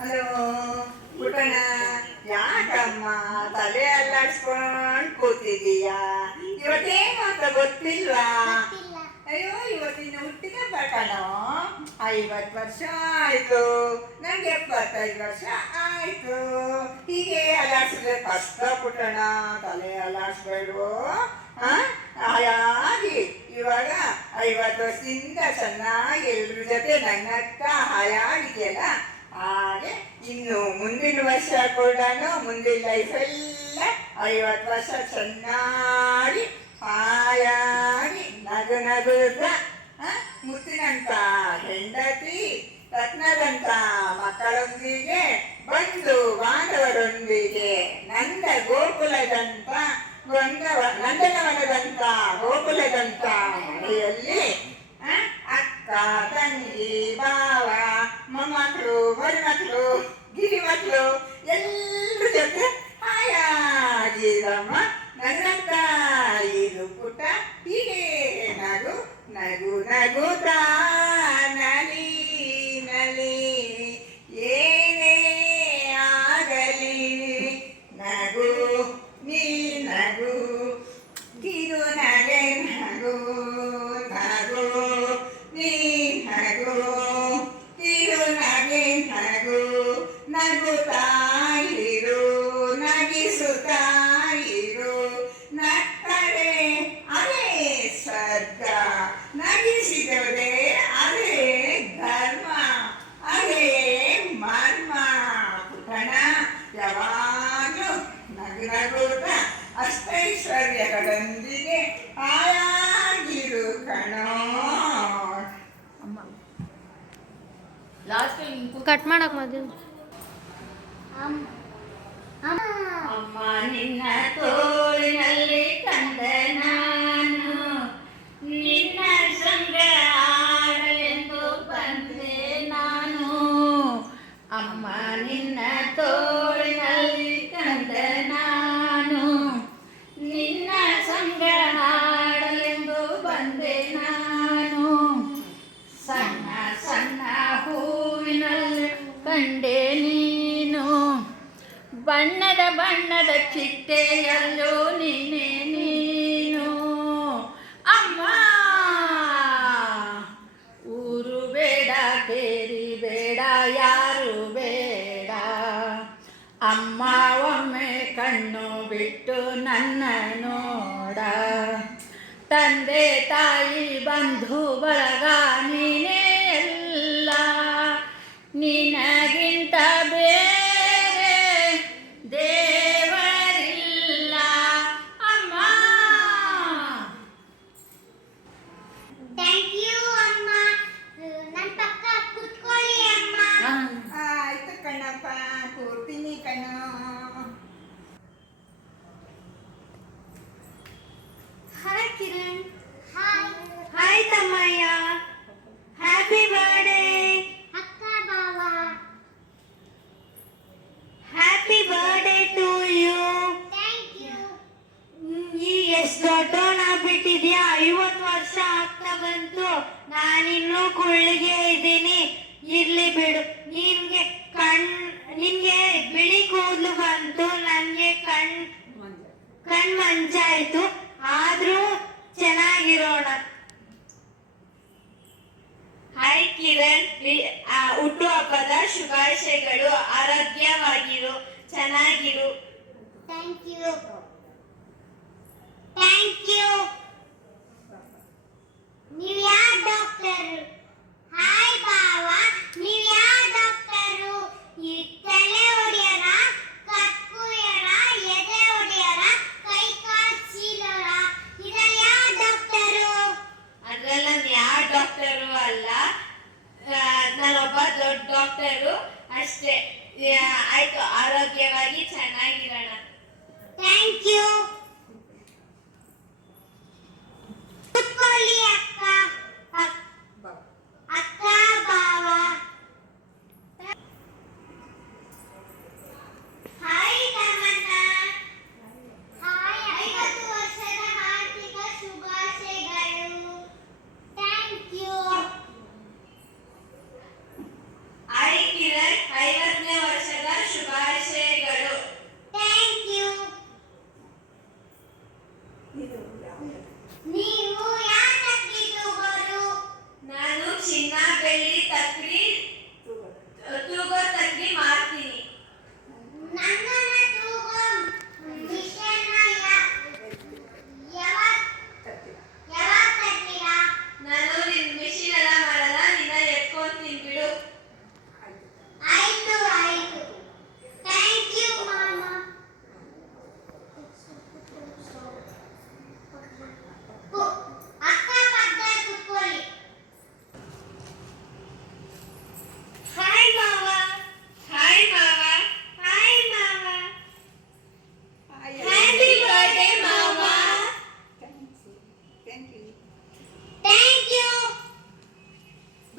Hello ಪುಟಣ, ಯಾಕಮ್ಮ ತಲೆ ಅಲ್ಲಾಡ್ಸ್ಕೊಂಡು ಕೂತಿದೀಯಾ? ಇವತ್ತೇನು ಅಂತ ಗೊತ್ತಿಲ್ವಾ? ಅಯ್ಯೋ, ಇವತ್ತಿನ ಹುಟ್ಟಿದ ಕಣೋ. 50 ವರ್ಷ ಆಯ್ತು, ನಂಗೆ 75 ವರ್ಷ ಆಯ್ತು. ಹೀಗೆ ಅಲ್ಲಾಡ್ಸಿದ್ರೆ ಕಷ್ಟ ಪುಟಣ, ತಲೆ ಅಲ್ಲಾಡ್ಸ್ಬೇಡ್ವು. ಹಾಯಾಗಿ ಇವಾಗ 50 ವರ್ಷದಿಂದ ಚೆನ್ನಾಗಿ ಎಲ್ರ ಜೊತೆ ನನ್ನಕ್ಕ ಹಾಯಾಗಿದೆಯಲ್ಲ, ಹಾಗೆ ಇನ್ನು ಮುಂದಿನ ವರ್ಷ ಕೂಡ ಮುಂದಿನ ಲೈಫೆಲ್ಲ 50 ವರ್ಷ ಚೆನ್ನಾಗಿ ಹಾಯಾಗಿ ನಗು ನಗುತ್ತ ಮುತ್ತಿನಂತ ಹೆಂಡತಿ, ರತ್ನದಂತ ಮಕ್ಕಳೊಂದಿಗೆ, ಬಂಧು ಬಾಂಧವರೊಂದಿಗೆ, ನಂದನವನದಂತ ಗೋಕುಲದಂತ ಮನೆಯಲ್ಲಿ ಅಕ್ಕ, ತಂಗಿ, ಬಾವ, ಮೊಮ್ಮಕ್ಕಳು, ಮರಿಮಕ್ಕಳು, ಗಿರಿ ಮಕ್ಕಳು ಎಲ್ಲರ ಜೊತೆ ಹಾಯಾಗಿರಮ್ಮ ನಗನಗ್ತ ಇದು ಪುಟ್ಟ. ಹೀಗೆ ನಗು ನಗು ನಗುತ್ತಾ ನಲಿ ನಲಿ, ಏನೇ ಆಗಲಿ ನಗು ನೀ ನಗು, ಕಿರು ನಗೆ ನಗು ನಗು ನೀ ನಗು, ಕಿರು ನಗೆ ನಗು, ನಗುತ್ತಾಯಿರು ನಗಿಸುತ್ತಾಯಿರು, ನಕ್ಕರೆ ಅದೇ ಸ್ವರ್ಗ, ನಗಿಸಿದರೆ ಅದೇ ಧರ್ಮ, ಅದೇ ಮರ್ಮ. ಪುಟಣ, ಯಾವಾಗಲೂ ನಗು ನಗುತ್ತ ಅಷ್ಟೈಶ್ವರ್ಯಗಳೊಂದಿಗೆ ಹಾಯಾಗಿರು ಕಣೋ. ಕಟ್ ಮಾಡಕ್ ಮಧ್ಯ ಅಮ್ಮ ನಿನ್ನ ತೋಳಿನಲ್ಲಿ ಕಂದ ನಾನು, ನಿನ್ನ ಸಂಗ ಆಡಲೆಂದು ಬಂದೆ ನಾನು. ಅಮ್ಮ ನಿನ್ನ ತೋಳಿನಲ್ಲಿ ಕಂದ ನಾನು, ನಿನ್ನ ಸಂಗ ಆಡಲೆಂದು ಬಂದೆ ನಾನು. ಸಣ್ಣ ಸಣ್ಣ ಹೂವಿನಲ್ಲಿ ಕಂಡೆ ನೀನು, ಬಣ್ಣದ ಬಣ್ಣದ ಚಿಟ್ಟೆಯಲ್ಲೂ ನೀನೇ ನೀನು. ಅಮ್ಮ ಊರು ಬೇಡ, ಕೇರಿ ಬೇಡ, ಯಾರು ಬೇಡ. ಅಮ್ಮ ಒಮ್ಮೆ ಕಣ್ಣು ಬಿಟ್ಟು ನನ್ನ ನೋಡ. ತಂದೆ ತಾಯಿ ಬಂಧು ಬಳಗ ನೀನೇ ಎಲ್ಲ, ನಿನಗಿಂತ ಬೇರೆ ದೇವರಿಲ್ಲ. ಅಮ್ಮ ಥ್ಯಾಂಕ್ ಯು ಅಮ್ಮ. ನನ್ನ ಪಕ್ಕ ಕುತ್ಕೊಳ್ಳಿ ಅಮ್ಮ. ಆಯ್ತು ಕಣಪ್ಪ, ಕೂರ್ತೀನಿ ಕಣ. ಹಾಯ್ ಕಿರಣ್. ಹಾಯ್ ತಮ್ಮಯ್ಯ, ಹ್ಯಾಪಿ ಬರ್ಡೇ. ಅಕ್ಕ ಬಾವ, happy birthday to you. Thank you. ಈ ಎಷ್ಟು ದೊಡ್ಡವನಾಗ್ಬಿಟ್ಟಿದ್ಯಾ, 50 ವರ್ಷ ಆಗ್ತಾ ಬಂತು. ನಾನಿನ್ನೂ ಕುಳ್ಳಿಗೆ ಇದ್ದೀನಿ. ಇರ್ಲಿ ಬಿಡು, ನಿನ್ಗೆ ಬಿಳಿ ಕೂದಲು ಬಂತು, ನನಗೆ ಕಣ್ ಮಂಜಾಯ್ತು. ಆದ್ರೂ ಚೆನ್ನಾಗಿರೋಣ. ಹಾಯ್ ಕಿರಣ್, ಹುಟ್ಟುಹಬ್ಬದ ಶುಭಾಶಯಗಳು. ಆರೋಗ್ಯವಾಗಿರು, ಚೆನ್ನಾಗಿರು. Thank you. Thank you. ನೀವು ಯಾವ ಡಾಕ್ಟರ್? ಹಾಯ್ ಬಾವ, ನೀವು ಯಾವ ಡಾಕ್ಟರು? ಈ ತಲೆ ಹೊಡೆಯರ, ಕಕ್ಕುಯರ, ಎದೆ ಹೊಡೆಯರ, ಕೈ ಕಾಲು ಚೀಲರ, ಇದ್ರಲ್ಲಿ ಯಾವ ಡಾಕ್ಟರು? ಅದ್ರಲ್ಲಿ ನಾನು ಯಾವ ಡಾಕ್ಟರು ಅಲ್ಲ, ನಾನೊಬ್ಬ ದೊಡ್ಡ ಡಾಕ್ಟರು ಅಷ್ಟೇ. ಆಯ್ತು, ಆರೋಗ್ಯವಾಗಿ ಚೆನ್ನಾಗಿರೋಣ. Thank you. ಕುತ್ಕೊಳ್ಳಿ ಅಕ್ಕ. ಅಕ್ಕ ಬಾವ. ಹಾಯ್ ತಮ್ಮಣ್ಣ. ಹಾಯ್. 50 ವರ್ಷದ ಹಾರ್ದಿಕ ಶುಭಾಶಯಗಳು. Thank you. ಹಾಯ್ ಕಿರಣ್, 50ನೇ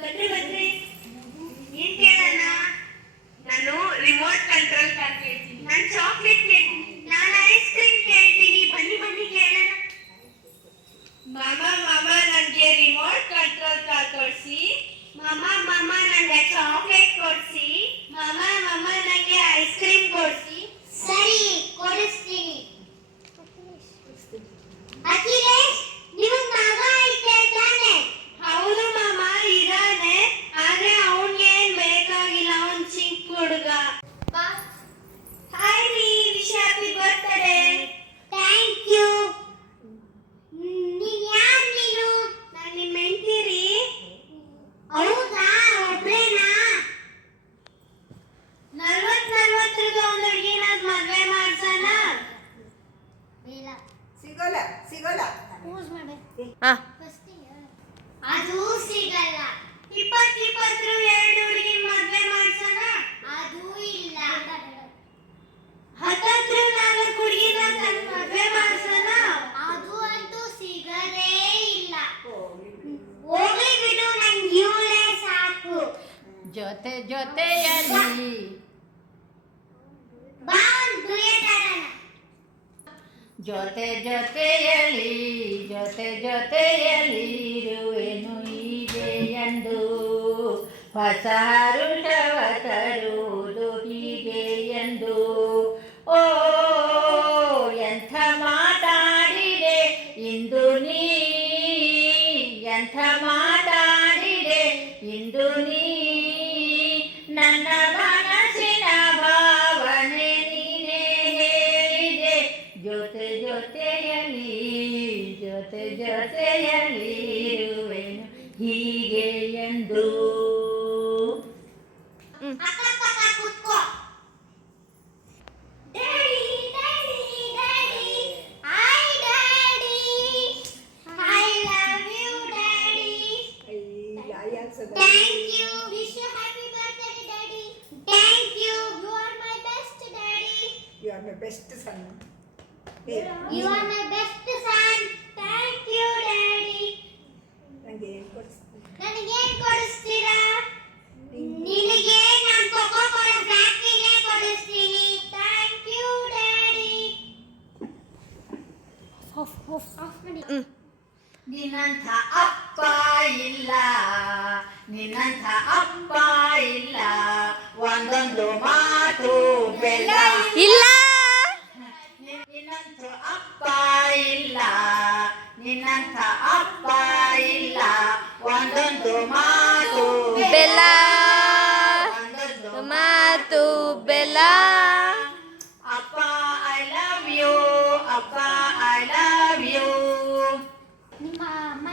ಬನ್ರಿ ಏನ್ ಕೇಳೋಣ? ನಾನು ರಿಮೋಟ್ ಕಂಟ್ರೋಲ್ ಕಾರ್ ಕೇಳ್ತೀನಿ. ನಾನು ಚಾಕ್ಲೇಟ್ ಕೇಳ್ತೀನಿ. ನಾನು ಐಸ್ ಕ್ರೀಮ್ ಕೇಳ್ತೀನಿ. ಬನ್ನಿ ಕೇಳೋಣ. ಮಾಮ ನನಗೆ ರಿಮೋಟ್ ಕಂಟ್ರೋಲ್ ಕಾರ್ ಕೊಡ್ಸಿ. ಮಾಮ ನನಗೆ ಚಾಕ್ಲೇಟ್ ಕೊಡ್ಸಿ. ಮಾಮ ನನಗೆ ಐಸ್ ಕ್ರೀಮ್ ಕೊಡ್ಸಿ. ಸರಿ, ಕೊಡಿಸ್ತೀನಿ. ಅಖಿಲೇಶ್, ನಿಮಗ್ ಮಗ ಐತೆ ತಾನೆ? ಹೌದು ಮಾಮ, ಇದಾನೆ. ಆದ್ರೆ ಅವನ್ಗೇನ್ ಬೇಕಾಗಿಲ್ಲ, ಅವನ್ ಚಿಕ್ಕ ಹುಡುಗ. ಹಾಯ್ ರೀ, wish happy birthday. Thank you. ನೀನ್ ಯಾರ್ ನೀನು? ನಾನು ನಿಮ್ಮ ಹೆಂಡತಿ ರೀ. ಹೌದಾ, ಒಬ್ರೇನಾ? 40 ಒಂದು ಹುಡುಗಿನಾಗ್ ಮದ್ವೆ ಮಾಡ್ಸಣ. ಇಲ್ಲ, ಸಿಗೋಲ್ಲ ಯೂಸ್ ಮಾಡೆ. ಹಾ ಅದು ಸಿಗಲ್ಲ. 20 ಎರಡು ಹುಡುಗಿ ಮದ್ವೆ ಮಾಡ್ಸಣ. ಅದು ಇಲ್ಲ. 10 4 ಹುಡುಗಿನ ಮದ್ವೆ ಮಾಡ್ಸಣ. ಅದು ಅಂತೂ ಸಿಗದೇ ಇಲ್ಲ. ಹೋಗ್ಲಿ ಬಿಡು, ನಂಗೆ ಇವಳೇ ಸಾಕು. ಜೊತೆ ಜೊತೆಯಲ್ಲಿ ಬಾ, ಒಂದು ಡುಯೆಟ್ ಆಡೋಣ. ಜೊತೆ ಜೊತೆಯಲ್ಲಿ ಇರುವೆನು ಹೀಗೆ ಎಂದು ಹೊಸ ಹರುಷವ ತರುವುದು ಹೀಗೆ ಎಂದು. ಓ ಎಂಥ ಮಾತಾಡಿದೆ ಇಂದು ನೀ, ಎಂಥ ಮಾತಾಡಿದೆ ಇಂದು ನೀ, ನನ್ನ ಮನಸ್ಸಿನ ಭಾವನೆ ನೀನೇ ಹೇಳಿದೆ. ಜೊತೆ ಜೊತೆಯಲ್ಲಿ ಇರುವೆನು ಹೀಗೆ ಎಂದು. ಅಕ್ಕ ಕೂತ್ಕೋ. Daddy, hi daddy, I love you daddy. Thank you. Wish you happy birthday, Daddy. Thank you. You are my best, Daddy. You are my best son. You are my best son. Thank you, Daddy. ನನಗೇನ್ ಕೊಡಿಸ್ತೀರಾ? ನಿನಗೆ ನಾನು cocoa Cola ಫ್ಯಾಕ್ಟರಿನೇ ಕೊಡಿಸ್ತೀನಿ. Thank you, Daddy. Of ಮಾಡಿ. ನಿನ್ನಂಥ ಅಪ್ಪ ಇಲ್ಲ, ನಿನ್ನಂಥ ಅಪ್ಪ ಇಲ್ಲ, ಒಂದೊಂದು ಮಾತು ಬೆಲ್ಲ ಇಲ್ಲ. ನಿನ್ನಂಥ ಅಪ್ಪ ಇಲ್ಲ, ನಿನ್ನಂಥ ಅಪ್ಪ ಇಲ್ಲ, ಒಂದೊಂದು ಮಾತು ಬೆಲ್ಲ, ಒಂದೊಂದು ಮಾತು ಬೆಲ್ಲ. ಅಪ್ಪ ಐ ಲವ್ ಯು, ಅಪ್ಪ ಐ ಲವ್ ಯು. ನಿಮ್ಮ ಅಮ್ಮ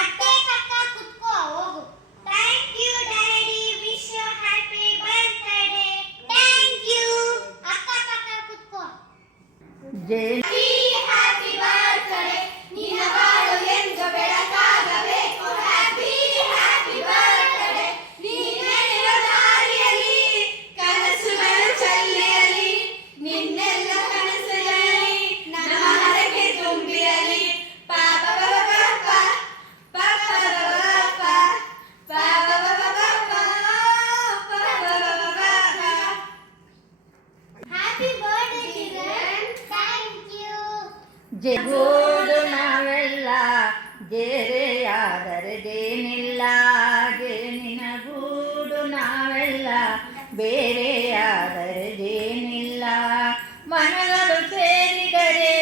ಅತ್ತೆ ಕಕ್ಕ ಕುತ್ಕೋ, ಹೋಗು. Thank you, Daddy. Wish you happy birthday. Thank you. ಅಕ್ಕ ಕಕ್ಕ ಕುತ್ಕೋ. Happy birthday. ನಿನ್ನ ಬಾಳು ಎಂದು ಬೆಳಕಾಗಬೇಕು. Happy birthday. ನೀನೆಲ್ಲಿರೋ ದಾರಿಯಲ್ಲಿ ಕನಸುಗಳು ಚೆಲ್ಲಿರಲಿ, ನಿನ್ನೆಲ್ಲ ಕನಸುಗಳಲ್ಲಿ ನಮ್ಮ ಹರಕೆ ತುಂಬಿರಲಿ. ಪಾಪ Happy birthday, Kiran. Thank you. ಜಗೂಡು ನಾವೆಲ್ಲ ಜೇರೆಯಾದರೆ ಜೇನಿಲ್ಲ, ಜೇನಿನ ಗೂಡು ನಾವೆಲ್ಲ ಬೇರೆಯಾದರೆ ಜೇನಿಲ್ಲ. ಮನಗಳು ಸೇರಿದರೆ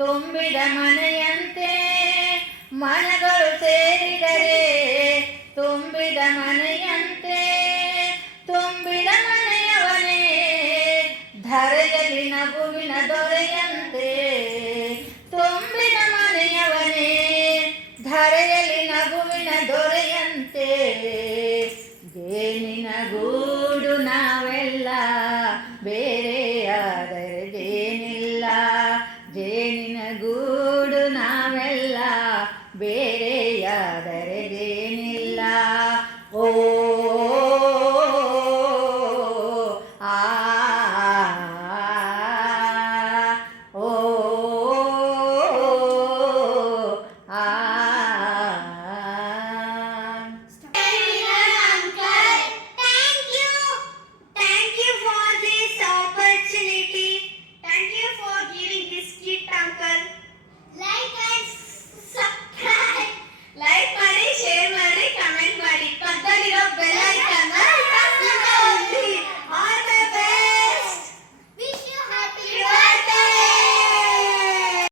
ತುಂಬಿದ ಮನೆಯಂತೆ, ಮನಗಳು ಸೇರಿದರೆ ತುಂಬಿದ ಮನೆಯಂತೆ, ತುಂಬಿದ ಮನೆಯವನೇ ಧರೆಯಲ್ಲಿ ನಗುವಿನ ದೊರೆಯಂತೆ, ತುಂಬಿದ ಮನೆಯವನೇ ಧರೆಯಲ್ಲಿ ನಗುವಿನ ದೊರೆಯಂತೆ. ಜೇನಿನ ಗೂಡು ನಾವೆಲ್ಲ ಬೇರೆಯಾದರೆ ಜೇನಿಲ್ಲ, ಜೇನಿನ ಗೂಡು ನಾವೆಲ್ಲ ಬೇರೆಯಾದರೆ ಜೇನಿಲ್ಲ. ಓ